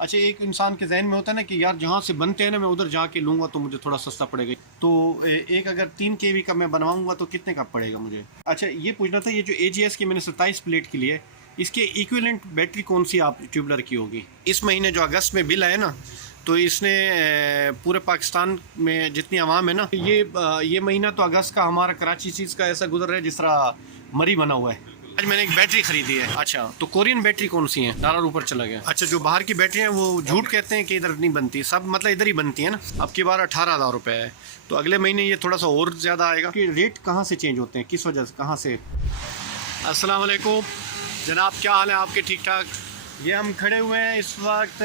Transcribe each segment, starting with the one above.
अच्छा, एक इंसान के जहन में होता है ना कि यार जहाँ से बनते हैं ना मैं उधर जाके लूँगा तो मुझे थोड़ा सस्ता पड़ेगा। तो एक अगर 3 kV का मैं बनवाऊँगा तो कितने का पड़ेगा मुझे? अच्छा, ये पूछना था, ये जो AGS की मैंने 27 प्लेट की ली है, इसके इक्विवेलेंट बैटरी कौन सी आप ट्यूबलर की होगी? इस महीने जो अगस्त में बिल आया ना, तो इसने पूरे पाकिस्तान में जितनी आवाम है ना, ये महीना तो अगस्त का हमारा कराची चीज़ का ऐसा गुजर रहा है जिस तरह मरी बना हुआ है। आज मैंने एक बैटरी खरीदी है। अच्छा, तो कोरियन बैटरी कौन सी है? डॉलर ऊपर चला गया। अच्छा, जो बाहर की बैटरी हैं वो झूठ कहते हैं कि इधर नहीं बनती, सब मतलब इधर ही बनती है ना। अब की बार 18,000 रुपये है, तो अगले महीने ये थोड़ा सा और ज़्यादा आएगा। कि रेट कहाँ से चेंज होते हैं, किस वजह से, कहाँ से? अस्सलाम वालेकुम जनाब, क्या हाल है आपके? ठीक ठाक। ये हम खड़े हुए हैं इस वक्त,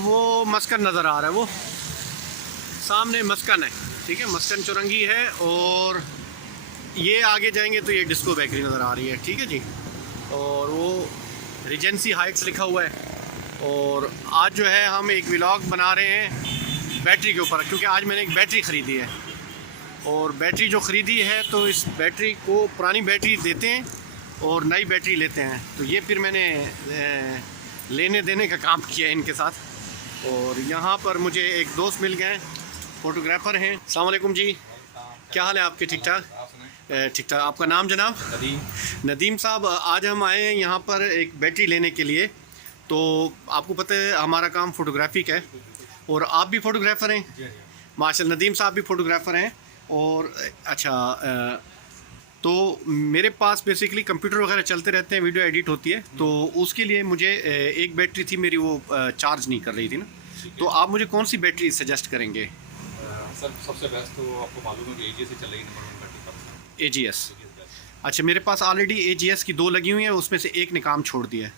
वो मस्कन नज़र आ रहा है, वो सामने मस्कन है, ठीक है, मस्कन चौरंगी है, और ये आगे जाएंगे तो ये डिस्को बेकरी नज़र आ रही है, ठीक है जी। और वो रिजेंसी हाइट्स लिखा हुआ है। और आज जो है हम एक व्लॉग बना रहे हैं बैटरी के ऊपर, क्योंकि आज मैंने एक बैटरी ख़रीदी है। और बैटरी जो ख़रीदी है तो इस बैटरी को पुरानी बैटरी देते हैं और नई बैटरी लेते हैं, तो ये फिर मैंने लेने देने का काम किया है इनके साथ। और यहाँ पर मुझे एक दोस्त मिल गए, फ़ोटोग्राफ़र हैं। अस्सलाम वालेकुम जी, क्या हाल है आपके? ठीक ठाक, ठीक ठाक। आपका नाम जनाब? नदीम। नदीम साहब, आज हम आए हैं यहाँ पर एक बैटरी लेने के लिए। तो आपको पता है हमारा काम फ़ोटोग्राफी का है, और आप भी फ़ोटोग्राफ़र हैं माशाल्लाह। नदीम साहब भी फ़ोटोग्राफ़र हैं। और अच्छा, तो मेरे पास बेसिकली कंप्यूटर वगैरह चलते रहते हैं, वीडियो एडिट होती है, तो उसके लिए मुझे एक बैटरी थी मेरी, वो चार्ज नहीं कर रही थी ना, तो आप मुझे कौन सी बैटरी सजेस्ट करेंगे? सर सबसे बेस्ट तो आपको मालूम है कि AGS ही चल रही है, नंबर 1 बैटरी का। AGS। अच्छा, मेरे पास ऑलरेडी AGS की 2 लगी हुई हैं, उसमें से एक ने काम छोड़ दिया है।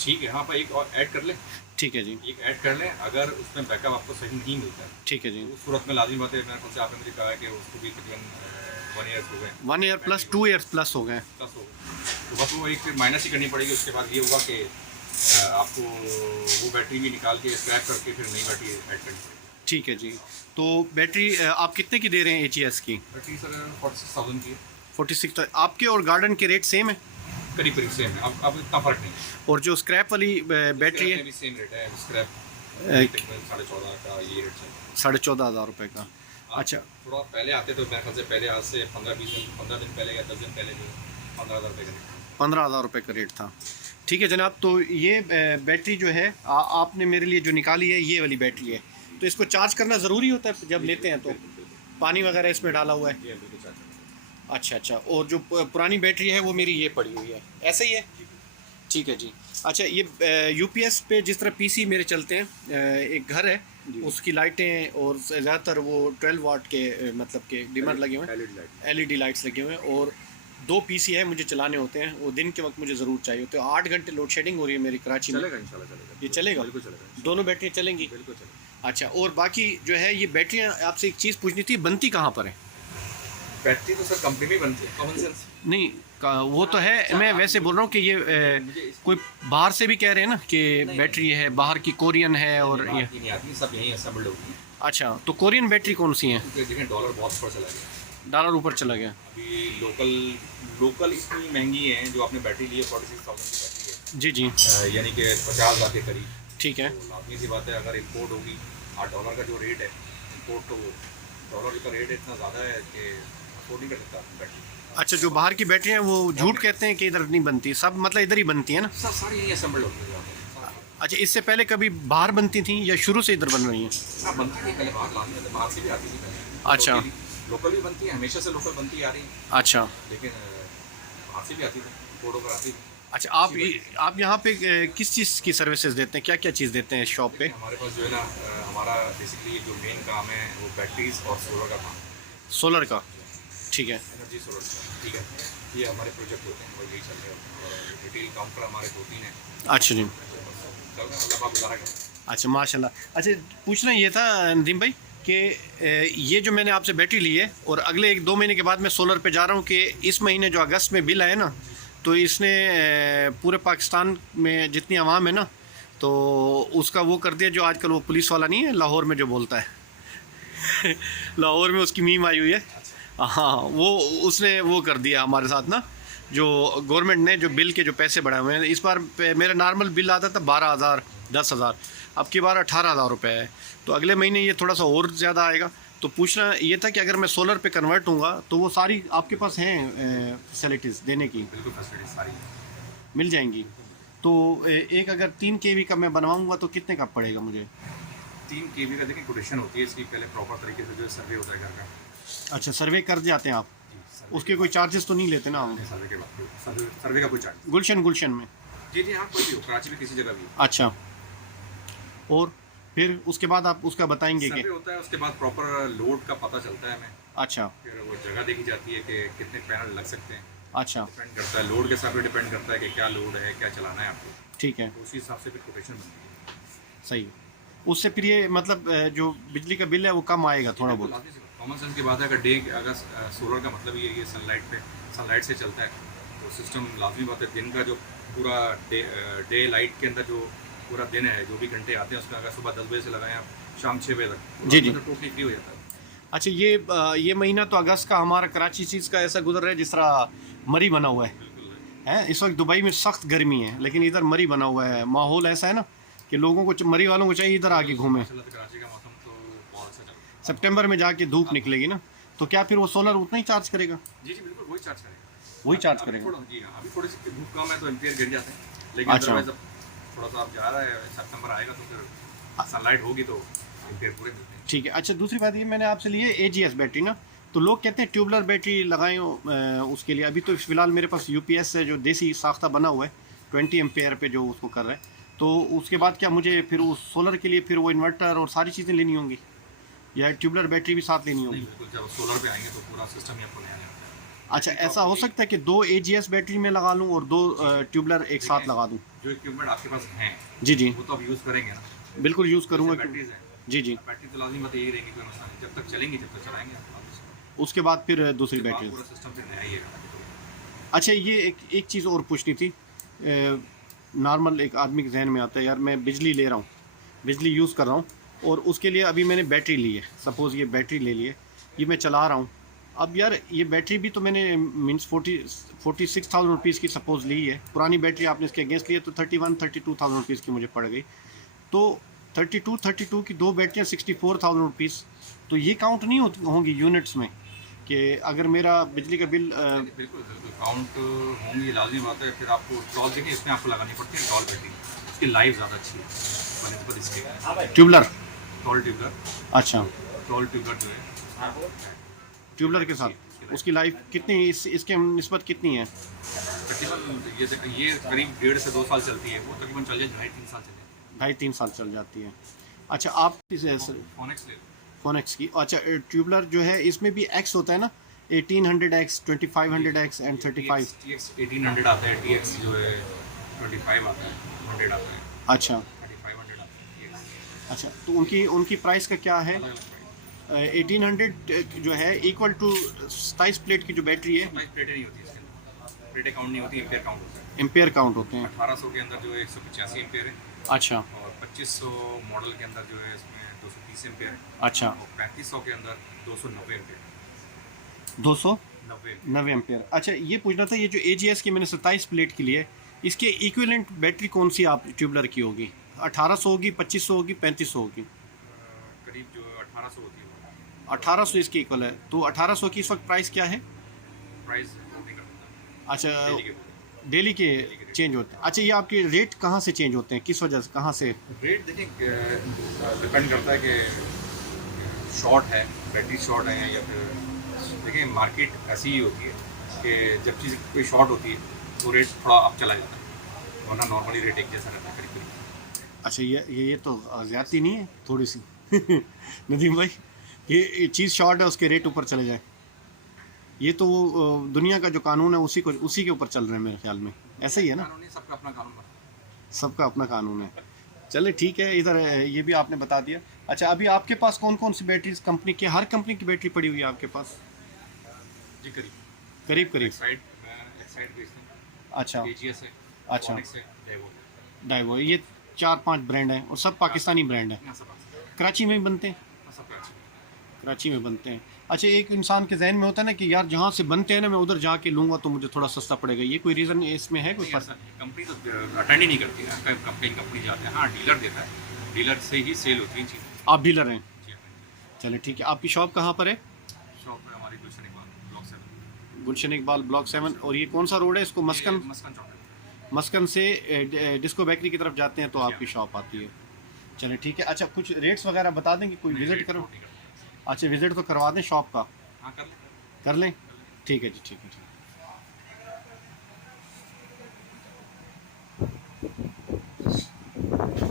ठीक है, हाँ पर एक और ऐड कर लें। ठीक है जी। एक ऐड कर लें, अगर उसमें बैकअप आपको सही नहीं मिलता है, ठीक है जी। तो उस सूरत में लाजिम बात है, मेरे ख्याल से आपने मुझे कहा है कि उसको भी तकरीबन 1 ईयर हो गए, 1 ईयर प्लस 2 ईयर्स प्लस हो गए। प्लस हो गए, तो बस वो एक फिर माइनस ही करनी पड़ेगी। उसके बाद ये होगा कि आपको वो बैटरी भी निकाल के स्क्रैप करके फिर नई बैटरी ऐड करनी पड़ेगी। ठीक है जी। तो बैटरी आप कितने की दे रहे हैं AGS की? बैटरी सर 46,000 की है। 46। आपके और गार्डन के रेट सेम है? करीब करीब सेम है, अब इतना फ़र्क नहीं है। और जो स्क्रैप वाली बैटरी है? भी सेम रेट है, स्क्रैप 14,500 का ये रेट है, 14,500 रुपये का। अच्छा, थोड़ा पहले आते तो मेरे ख्याल से पहले आज से 15 दिन पहले या 10 दिन पहले जो 15,000 रुपये का रेट था। 15,000 रुपये का रेट था। ठीक है जनाब, तो ये बैटरी जो है आपने मेरे लिए जो निकाली है, ये वाली बैटरी है, तो इसको चार्ज करना ज़रूरी होता है जब लेते हैं? तो पानी वगैरह इसमें डाला हुआ है? अच्छा अच्छा। और जो पुरानी बैटरी है वो मेरी ये पड़ी हुई है, ऐसे ही है? ठीक है जी। अच्छा, ये UPS पे जिस तरह PC मेरे चलते हैं, एक घर है, उसकी लाइटें और ज़्यादातर वो 12 वाट के मतलब के डिमर लगे हुए हैं, LED लाइट्स लगे हुए हैं, और 2 PC है मुझे चलाने होते हैं, वो दिन के वक्त मुझे ज़रूर चाहिए होते हैं। 8 घंटे लोड शेडिंग हो रही है मेरी कराची में। चलेगा इंशाल्लाह चलेगा। ये चलेगा? बिल्कुल चलेगा, दोनों बैटरियाँ चलेंगी? बिल्कुल चलेगा। अच्छा, और बाकी जो है ये बैटरियाँ, आपसे एक चीज़ पूछनी थी, बनती कहाँ पर है? बैटरी तो सर कंपनी में बनती है, कॉमन सेंस। नहीं वो तो है, मैं वैसे बोल रहा हूँ कि ये कोई बाहर से भी कह रहे हैं ना कि बैटरी है बाहर की, कोरियन है, और ये नहीं आती, सब यहीं असेंबल्ड होगी। अच्छा, तो कोरियन बैटरी कौन सी हैं? क्योंकि देखें डॉलर बहुत ऊपर चला गया, डॉलर ऊपर चला गया। अभी लोकल इतनी महंगी है, जो आपने बैटरी ली है 46,000 की बैटरी है जी जी। यानी कि 50,000 के करीब। ठीक है। तो लाजमी सी बात है, अगर इम्पोर्ट होगी, $8 का जो रेट है इम्पोर्ट, तो डॉलर का रेट इतना ज़्यादा है कि अफोर्ड नहीं कर सकता अपनी बैटरी। अच्छा, जो बाहर की बैटरी हैं वो झूठ कहते हैं कि इधर नहीं बनती, सब मतलब इधर ही बनती है ना? सब सारी यहीं असेंबल्ड होती है। अच्छा, इससे पहले कभी बाहर बनती थी या शुरू से इधर बन रही हैं? हाँ, बनती थी पहले, बाहर लाती थी, बाहर से भी आती थी पहले। अच्छा। लोकल भी बनती है, हमेशा से लोकल बनती आ रही है, अच्छा। लेकिन बाहर से भी आती थी, इम्पोर्ट होकर आती थी। अच्छा, आप यहाँ पे किस चीज़ की सर्विसेज देते हैं, क्या क्या चीज़ देते हैं शॉप पे? हमारे पास जो है ना, हमारा बेसिकली जो मेन काम है वो बैटरीज और सोलर का काम। सोलर का? ठीक है। एनर्जी सोलर का, ठीक है, ये हमारे प्रोजेक्ट होते हैं और यही चल रहे हैं। और रिटेल काउंटर हमारे 2-3 हैं। अच्छा जी। चल रहे हैं, मतलब आप गुजारा करें। अच्छा माशाल्लाह। अच्छा, पूछना ये था नदीम भाई कि ये जो मैंने आपसे बैटरी ली है, और अगले 1-2 महीने के बाद मैं सोलर पे जा रहा हूँ, कि इस महीने जो अगस्त में बिल आया ना, तो इसने पूरे पाकिस्तान में जितनी आवाम है ना, तो उसका वो कर दिया, जो आजकल वो पुलिस वाला नहीं है लाहौर में जो बोलता है लाहौर में उसकी मीम आई हुई है, हाँ, वो उसने वो कर दिया हमारे साथ ना, जो गवर्नमेंट ने जो बिल के जो पैसे बढ़ाए हुए हैं। इस बार मेरा नॉर्मल बिल आता था 12,000 10,000। अब की बार 18,000 रुपये है, तो अगले महीने ये थोड़ा सा और ज़्यादा आएगा। तो पूछना ये था कि अगर मैं सोलर पे कन्वर्ट होऊंगा तो वो सारी आपके पास हैं फैसिलिटीज़ देने की, बिल्कुल फैसिलिटी सारी है। मिल जाएंगी। तो एक अगर 3 kV का मैं बनवाऊंगा तो कितने का पड़ेगा मुझे? 3 केवी का देखिए कोटेशन होती है इसकी, पहले प्रॉपर तरीके से जो सर्वे होता है घर का। अच्छा, सर्वे कर जाते हैं आप, जी, सर्वे उसके कोई चार्जेस तो नहीं लेते ना हम? सर्वे के बाद सर्वे का कोई चार्ज। गुलशन में? जी जी, हाँ कोई भी हो, कराची में किसी जगह भी हो। अच्छा, और फिर उसके बाद आप उसका बताएंगे कि? सर्वे होता है, उसके बाद प्रॉपर लोड का पता चलता है हमें। अच्छा फिर वो जगह देखी जाती है कि कितने पैनल लग सकते हैं। अच्छा, डिपेंड करता है लोड के हिसाब से, डिपेंड करता है कि क्या लोड है, क्या चलाना है आपको, ठीक है, तो उसी हिसाब से फिर कोटेशन बनती है। सही। उससे फिर ये मतलब जो बिजली का बिल है वो कम आएगा थोड़ा बहुत? कॉमन सेंस की बात है, अगर सोलर का मतलब ये सनलाइट से चलता है, तो सिस्टम लाजमी बात है दिन का जो पूरा डे लाइट के अंदर जो पूरा दिन है, जो भी घंटे आते हैं उसमें अगर सुबह 10 बजे से लगाएं आप शाम 6 बजे तक, जी जी, टोटली फ्री हो जाता है। अच्छा, ये महीना तो अगस्त का हमारा कराची चीज़ का ऐसा गुजर रहा है जिस तरह मरी बना हुआ है। बिल्कुल हैं, इस वक्त दुबई में सख्त गर्मी है लेकिन इधर मरी बना हुआ है, माहौल ऐसा है ना कि लोगों को, मरी वालों को चाहिए इधर आके घूमें। कराची का मौसम तो बहुत अच्छा चल रहा है। सितंबर में जाके धूप निकलेगी ना, तो क्या फिर वो सोलर उतना ही चार्ज करेगा? जी जी बिल्कुल, वही चार्ज करेगा। वही चार्ज अभी करेगा? थोड़ा जी हाँ, अभी थोड़ी सी धूप कम है तो एम्पियर गिर जाते हैं, लेकिन अच्छा। अदरवाइज अब थोड़ा सा आप जा रहा है, सितंबर आएगा तो फिर सनलाइट होगी तो एम्पियर पूरे मिलते हैं। ठीक है। अच्छा, दूसरी बात ये मैंने आपसे ली है AGS बैटरी ना, तो लोग कहते हैं ट्यूबलर बैटरी लगाएं उसके लिए। अभी तो फिलहाल मेरे पास UPS है जो देसी साख्ता बना हुआ है 20 एम्पेयर पे जो उसको कर रहा है, तो उसके बाद क्या मुझे फिर उस सोलर के लिए फिर वो इन्वर्टर और सारी चीज़ें लेनी होंगी या ट्यूबलर बैटरी भी साथ लेनी नहीं होगी? बिल्कुल, जब सोलर पे आएंगे तो पूरा सिस्टम ही आपको नया नया होगा। अच्छा, ऐसा हो सकता है कि 2 AGS बैटरी में लगा लूँ और 2 ट्यूबलर एक साथ लगा दूँ? जो इक्विपमेंट आपके पास हैं जी जी, वो तो आप यूज़ करेंगे ना, बिल्कुल यूज़ करूँगा। बैटरीज हैं। जी जी, बैटरी तो लाजमी बात यही रहेगी, कोई मसला नहीं, जब तक चलेंगी जब तक चलाएंगे आप। उसके बाद फिर दूसरी उसके बाद बैटरी। पूरा सिस्टम फिर नया ही है। अच्छा, ये एक चीज़ और पूछनी थी। नॉर्मल एक आदमी के जहन में आता है, यार मैं बिजली ले रहा हूँ, बिजली यूज़ कर रहा हूँ और उसके लिए अभी मैंने बैटरी ली है, सपोज़ ये बैटरी ले ली है, ये मैं चला रहा हूँ। अब यार ये बैटरी भी तो मैंने मीन्स 46,000 रुपीज़ की सपोज़ ली है, पुरानी बैटरी आपने इसके अगेंस्ट ली है तो 32,000 रुपीज़ की मुझे पड़ गई। तो 32 की 2 बैटरियाँ 64,000 रुपीज़, तो ये काउंट नहीं होंगी यूनिट्स में कि अगर मेरा बिजली का बिल बिल्कुल बिल्कुल काउंट होंगी, लाजमी बात है। फिर आपको टॉल देखिए इसमें आपको लगानी पड़ती है टॉल बैटरी, उसकी लाइफ ज़्यादा अच्छी है बनस्पत इसके। ट्यूबलर? टॉल ट्यूबलर, अच्छा, टॉल ट्यूबलर जो है ट्यूबलर के साथ उसकी लाइफ कितनी, इसके निस्बत कितनी है? तकरीबन ये करीब 1.5 से 2 साल चलती है, वो तकरीबन चल जाए 2.5-3 साल चले। 2.5-3 साल चल जाती है। अच्छा, आप फोनेक्स ले लो। फोनेक्स की? अच्छा, ट्यूबलर जो है इसमें भी एक्स होता है ना, 1800X, 2500X एंड 35? TX 1800 आता है, TX जो है 25 आता है, 100 आता है, अच्छा 3500 आता है TX। अच्छा, तो उनकी प्राइस का क्या है? अलग अलग प्राइस। 1800 जो है इक्वल टू 27 प्लेट की जो बैटरी है, 27 प्लेटें नहीं होती इसके अंदर, प्लेटें काउंट नहीं होती, एम्पेयर काउंट होता है। एम्पेयर काउंट होते हैं? 1800 के अंदर जो है 185 एम्पेयर है, अच्छा और 2500 मॉडल के अंदर जो है इसमें 230 एम्पेयर है, अच्छा, और 3500 के अंदर 290 एम्पेयर 290 एम्पेयर। अच्छा, ये पूछना था, ये जो AGS की मैंने 27 प्लेट की ली है, इसके इक्विवेलेंट बैटरी कौन सी आप ट्यूबलर की होगी? 1800 होगी, 2500 होगी, 3500 होगी? करीब जो 1800 होती है 1800 इसकी इक्वल है, तो 1800 की इस वक्त प्राइस क्या है? प्राइस नहीं करता। अच्छा, डेली के चेंज होते हैं? अच्छा, ये आपके रेट कहाँ से चेंज होते हैं, किस वजह से, कहाँ से? रेट देखिए डिपेंड करता है कि शॉर्ट है, बैटरी शॉर्ट है, या फिर देखिए मार्केट ऐसी ही होती है कि जब चीज़ कोई शॉर्ट होती है तो रेट थोड़ा अप चला जाता है, वरना नॉर्मली रेट एक जैसा रहता है करीब करीब। अच्छा, ये तो ज़्यादती नहीं है थोड़ी सी? नदीम भाई, ये चीज़ शॉर्ट है उसके रेट ऊपर चले जाए, ये तो दुनिया का जो कानून है उसी के ऊपर चल रहे हैं मेरे ख्याल में, ऐसा ही है ना? कानून नहीं, सबका अपना कानून है। सबका अपना कानून है। चले ठीक है, इधर ये भी आपने बता दिया। अच्छा, अभी आपके पास कौन कौन सी बैटरीज, कंपनी की, हर कंपनी की बैटरी पड़ी हुई है आपके पास? जी करीब करीब एक साइड बेचते हैं। अच्छा AGS है, अच्छा, Onyx है, Daewoo है। डाइवो, ये 4-5 ब्रांड हैं और सब पाकिस्तानी ब्रांड हैं? यहाँ सब कराची में ही बनते हैं? सब कराची। कराची में बनते हैं। अच्छा, एक इंसान के जहन में होता है ना कि यार जहाँ से बनते हैं ना मैं उधर जाके लूँगा तो मुझे थोड़ा सस्ता पड़ेगा, ये कोई रीज़न इसमें है कोई नहीं, फर्क? ऐसा नहीं, कंपनी तो अटेंड ही नहीं करती ना, कंपनी जाते हैं, हाँ डीलर देता है, डीलर से ही सेल होती है चीज़ें। आप डीलर हैं? जी हाँ। चले ठीक है। आपकी शॉप कहाँ पर है? शॉप है हमारी गुलशन इकबाल ब्लॉक 7। गुलशन इकबाल ब्लॉक 7। और ये कौन सा रोड है इसको? मस्कन? मस्कन चौक है। मस्कन से डिस्को बेकरी की तरफ जाते हैं तो जी आपकी हाँ। शॉप आती है। चले ठीक है। अच्छा, कुछ रेट्स वगैरह बता देंगे, कोई नहीं, विज़िट रेट करो? नोट नहीं करते। अच्छा, विज़िट तो करवा दें शॉप का? हाँ कर लें। कर लें? ठीक है जी, ठीक है, ठीक है।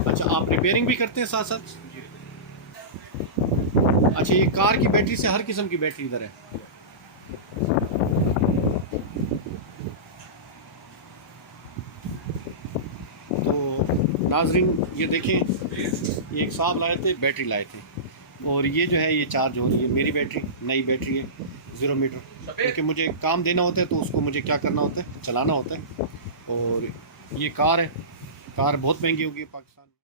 अच्छा, आप रिपेयरिंग भी करते हैं साथ साथ? जी। अच्छा, ये कार की बैटरी से हर किस्म की बैटरी इधर है? तो नाजरीन ये देखें, ये एक साहब लाए थे, बैटरी लाए थे, और ये जो है ये चार्ज हो रही है। मेरी बैटरी नई बैटरी है 0 मीटर, क्योंकि मुझे काम देना होता है तो उसको मुझे क्या करना होता है, चलाना होता है। और ये कार है, कार बहुत महंगी होगी पाकिस्तान